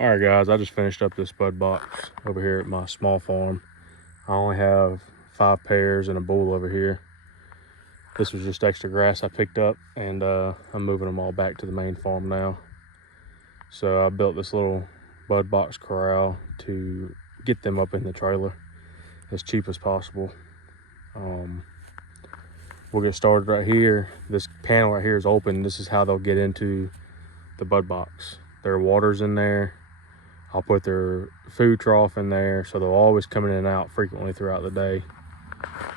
All right, guys, I just finished up this bud box over here at my small farm. I only have 5 pairs and a bull over here. This was just extra grass I picked up, and I'm moving them all back to the main farm now. So I built this little bud box corral to get them up in the trailer as cheap as possible. We'll get started right here. This panel right here is open. This is how they'll get into the bud box. Their water's in there. I'll put their food trough in there, so they'll always come in and out frequently throughout the day.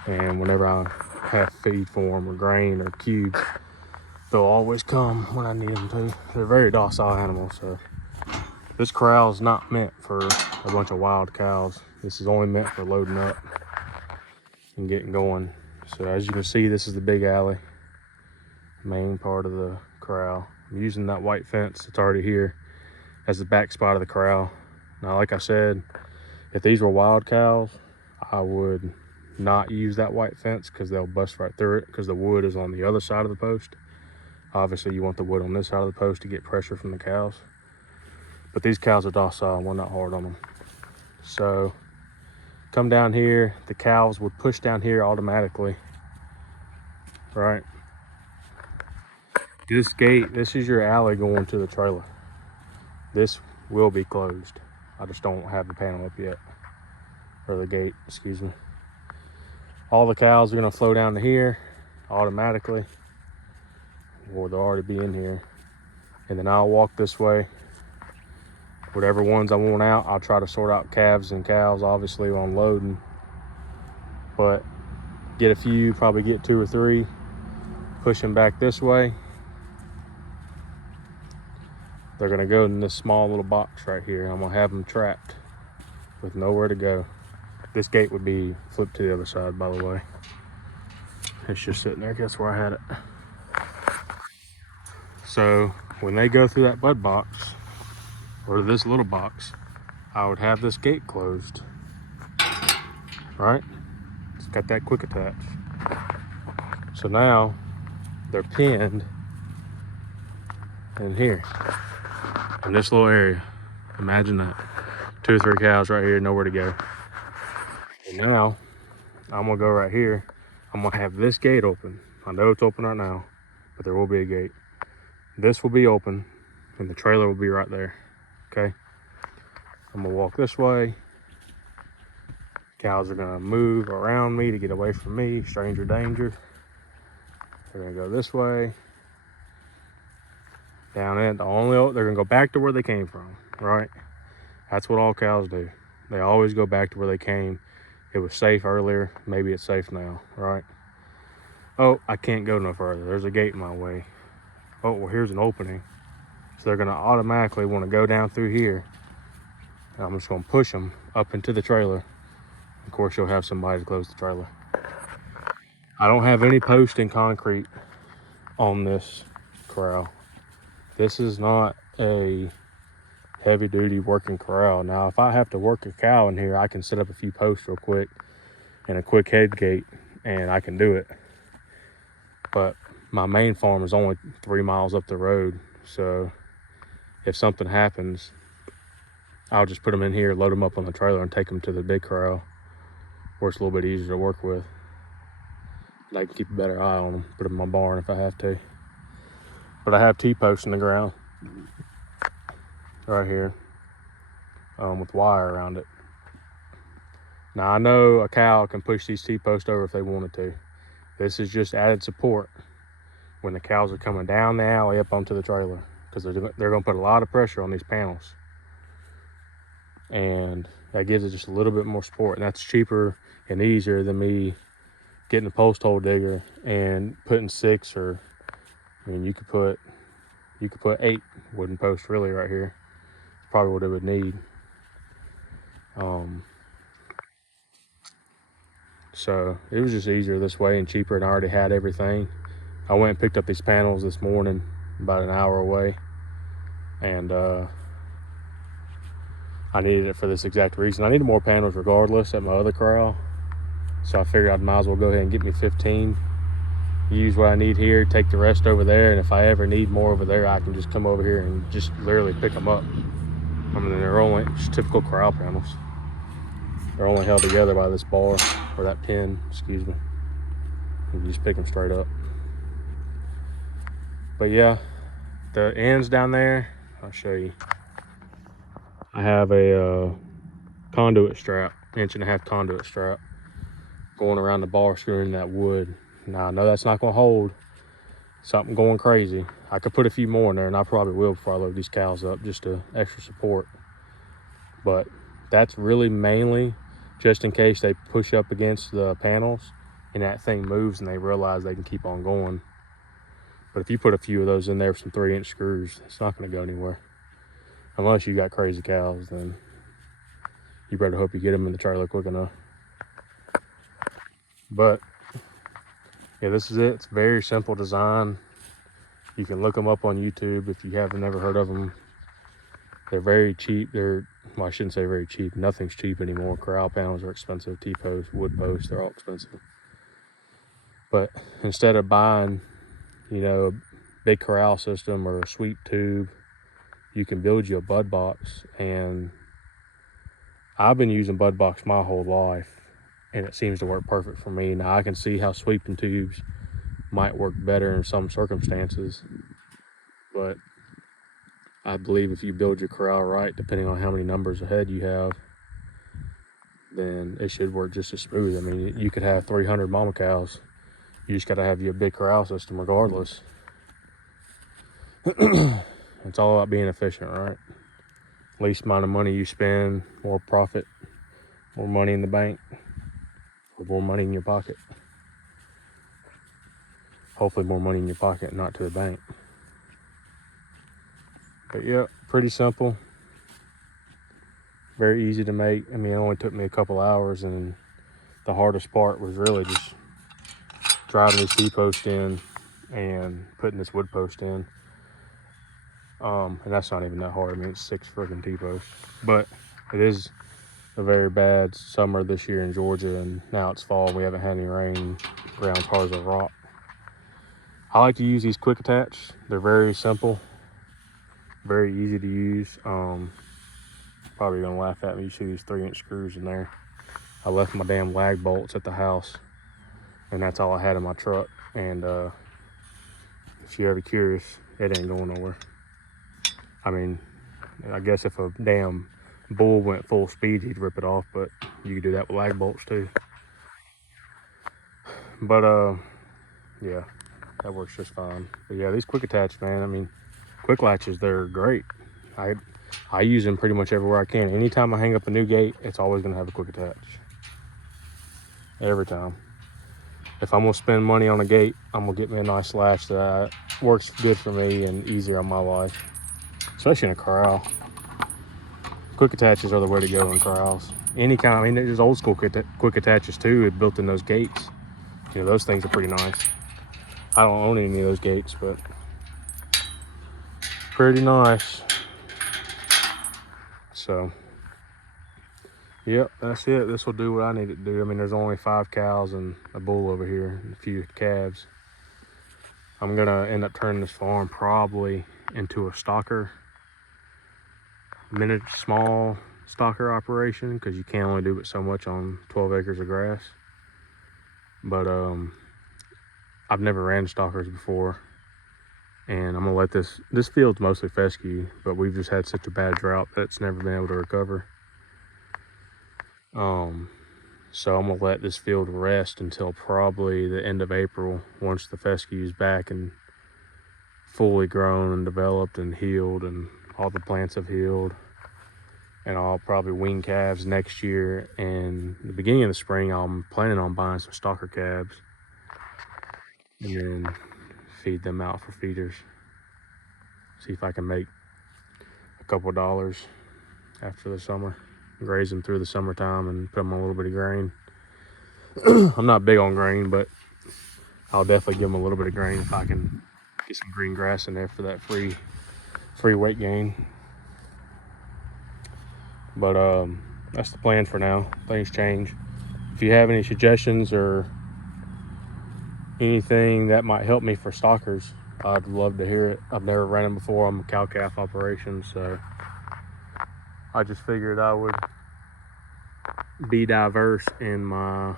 And whenever I have feed for them or grain or cubes, they'll always come when I need them to. They're very docile animals, so this corral is not meant for a bunch of wild cows. This is only meant for loading up and getting going. So as you can see, this is the big alley, main part of the corral. I'm using that white fence that's already here as the back spot of the corral. Now, like I said, if these were wild cows, I would not use that white fence because they'll bust right through it because the wood is on the other side of the post. Obviously, you want the wood on this side of the post to get pressure from the cows. But these cows are docile and we're not hard on them. So come down here, the cows would push down here automatically, right? This gate, this is your alley going to the trailer. This will be closed. I just don't have the panel up yet, or the gate, excuse me. All the cows are gonna flow down to here automatically, or they'll already be in here. And then I'll walk this way. Whatever ones I want out, I'll try to sort out calves and cows, obviously on loading. But get a few, probably get 2 or 3, push them back this way. They're gonna go in this small little box right here. I'm gonna have them trapped with nowhere to go. This gate would be flipped to the other side, by the way. It's just sitting there, guess where I had it. So when they go through that bud box, or this little box, I would have this gate closed, right? It's got that quick attach. So now they're pinned in here, in this little area. Imagine that. 2 or 3 cows right here, nowhere to go. And now I'm gonna go right here. I'm gonna have this gate open. I know it's open right now, but there will be a gate. This will be open and the trailer will be right there, okay? I'm gonna walk this way. Cows are gonna move around me to get away from me, stranger danger. They're gonna go this way. Down in, they're gonna go back to where they came from, right? That's what all cows do. They always go back to where they came. It was safe earlier, maybe it's safe now, right? Oh, I can't go no further. There's a gate in my way. Oh, well, here's an opening. So they're gonna automatically wanna go down through here. And I'm just gonna push them up into the trailer. Of course, you'll have somebody to close the trailer. I don't have any post in concrete on this corral. This is not a heavy duty working corral. Now, if I have to work a cow in here, I can set up a few posts real quick and a quick head gate, and I can do it. But my main farm is only 3 miles up the road. So if something happens, I'll just put them in here, load them up on the trailer and take them to the big corral where it's a little bit easier to work with. And I can keep a better eye on them, put them in my barn if I have to. But I have T-posts in the ground right here with wire around it. Now I know a cow can push these T-posts over if they wanted to. This is just added support when the cows are coming down the alley up onto the trailer, because they're going to put a lot of pressure on these panels. And that gives it just a little bit more support, and that's cheaper and easier than me getting a post hole digger and putting 6 or, I mean, you could put 8 wooden posts really right here. Probably what it would need. So it was just easier this way and cheaper, and I already had everything. I went and picked up these panels this morning, about an hour away, and I needed it for this exact reason. I needed more panels regardless at my other corral, so I figured I might as well go ahead and get me 15. Use what I need here, take the rest over there, and if I ever need more over there, I can just come over here and just literally pick them up. I mean, they're only just typical corral panels. They're only held together by this bar, or that pin, excuse me. You just pick them straight up. But yeah, the ends down there, I'll show you. I have a conduit strap, 1.5-inch conduit strap, going around the bar, screwing that wood. Now I know that's not gonna hold something going crazy. I could put a few more in there, and I probably will before I load these cows up, just to extra support. But that's really mainly just in case they push up against the panels and that thing moves and they realize they can keep on going. But if you put a few of those in there with some 3-inch screws, it's not going to go anywhere. Unless you got crazy cows, then you better hope you get them in the trailer quick enough. But yeah, this is it. It's a very simple design. You can look them up on YouTube if you haven't never heard of them. They're very cheap. Well, I shouldn't say very cheap. Nothing's cheap anymore. Corral panels are expensive. T-posts, wood posts, they're all expensive. But instead of buying, you know, a big corral system or a sweep tube, you can build you a bud box. And I've been using bud box my whole life, and it seems to work perfect for me. Now I can see how sweeping tubes might work better in some circumstances, but I believe if you build your corral right, depending on how many numbers of head you have, then it should work just as smooth. I mean, you could have 300 mama cows. You just got to have your big corral system regardless. It's all about being efficient, right? Least amount of money you spend, more profit, more money in the bank, or more money in your pocket. Hopefully more money in your pocket, not to the bank. But yeah, pretty simple. Very easy to make. I mean, it only took me a couple hours, and the hardest part was really just driving this T-post in and putting this wood post in. And that's not even that hard. I mean, it's 6 friggin' T-posts. But it is a very bad summer this year in Georgia, and now it's fall. We haven't had any rain. Ground's hard as a rock. I like to use these quick attach. They're very simple, very easy to use. Probably gonna laugh at me. You see these 3-inch screws in there. I left my damn lag bolts at the house, and that's all I had in my truck. And if you're ever curious, it ain't going nowhere. I mean, I guess if a damn bull went full speed, he'd rip it off, but you could do that with lag bolts too. But yeah, that works just fine. But yeah, these quick attach, man, I mean, quick latches, they're great. I use them pretty much everywhere I can. Anytime I hang up a new gate, it's always gonna have a quick attach. Every time. If I'm gonna spend money on a gate, I'm gonna get me a nice latch that works good for me and easier on my life, especially in a corral. Quick attaches are the way to go in corrals. Any kind, I mean, there's old school quick attaches too, built in those gates. You know, those things are pretty nice. I don't own any of those gates, but pretty nice. So, yep, that's it. This will do what I need it to do. I mean, there's only 5 cows and a bull over here and a few calves. I'm gonna end up turning this farm probably into a stocker, small stocker operation, because you can only do but so much on 12 acres of grass. But I've never ran stockers before, and I'm gonna let this field's mostly fescue, but we've just had such a bad drought that it's never been able to recover. So I'm gonna let this field rest until probably the end of April, once the fescue is back and fully grown and developed and healed, and all the plants have healed. And I'll probably wean calves next year, and the beginning of the spring I'm planning on buying some stocker calves and then feed them out for feeders. See if I can make a couple of dollars after the summer. Graze them through the summertime and put them on a little bit of grain. I'm not big on grain, but I'll definitely give them a little bit of grain if I can get some green grass in there for that free weight gain. But that's the plan for now. Things change. If you have any suggestions or anything that might help me for stockers, I'd love to hear it. I've never ran them before. I'm a cow-calf operation, so I just figured I would be diverse in my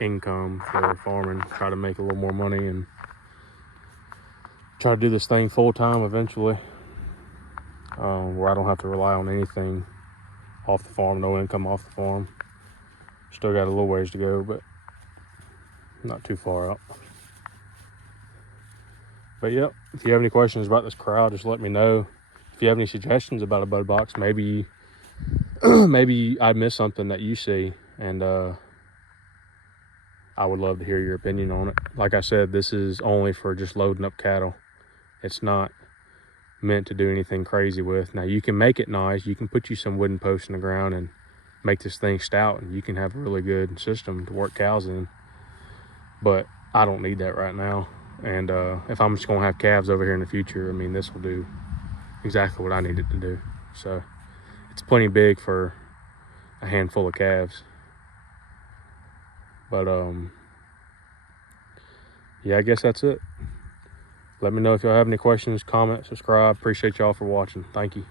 income for farming, try to make a little more money and try to do this thing full time eventually, where I don't have to rely on anything off the farm, no income off the farm. Still got a little ways to go, but not too far out. But yep, if you have any questions about this corral, just let me know. If you have any suggestions about a bud box, maybe maybe I missed something that you see, and I would love to hear your opinion on it. Like I said, this is only for just loading up cattle. It's not meant to do anything crazy with. Now you can make it nice. You can put you some wooden posts in the ground and make this thing stout, and you can have a really good system to work cows in. But I don't need that right now. And if I'm just gonna have calves over here in the future, I mean, this will do exactly what I need it to do. So it's plenty big for a handful of calves. But yeah, I guess that's it. Let me know if y'all have any questions, comment, subscribe. Appreciate y'all for watching. Thank you.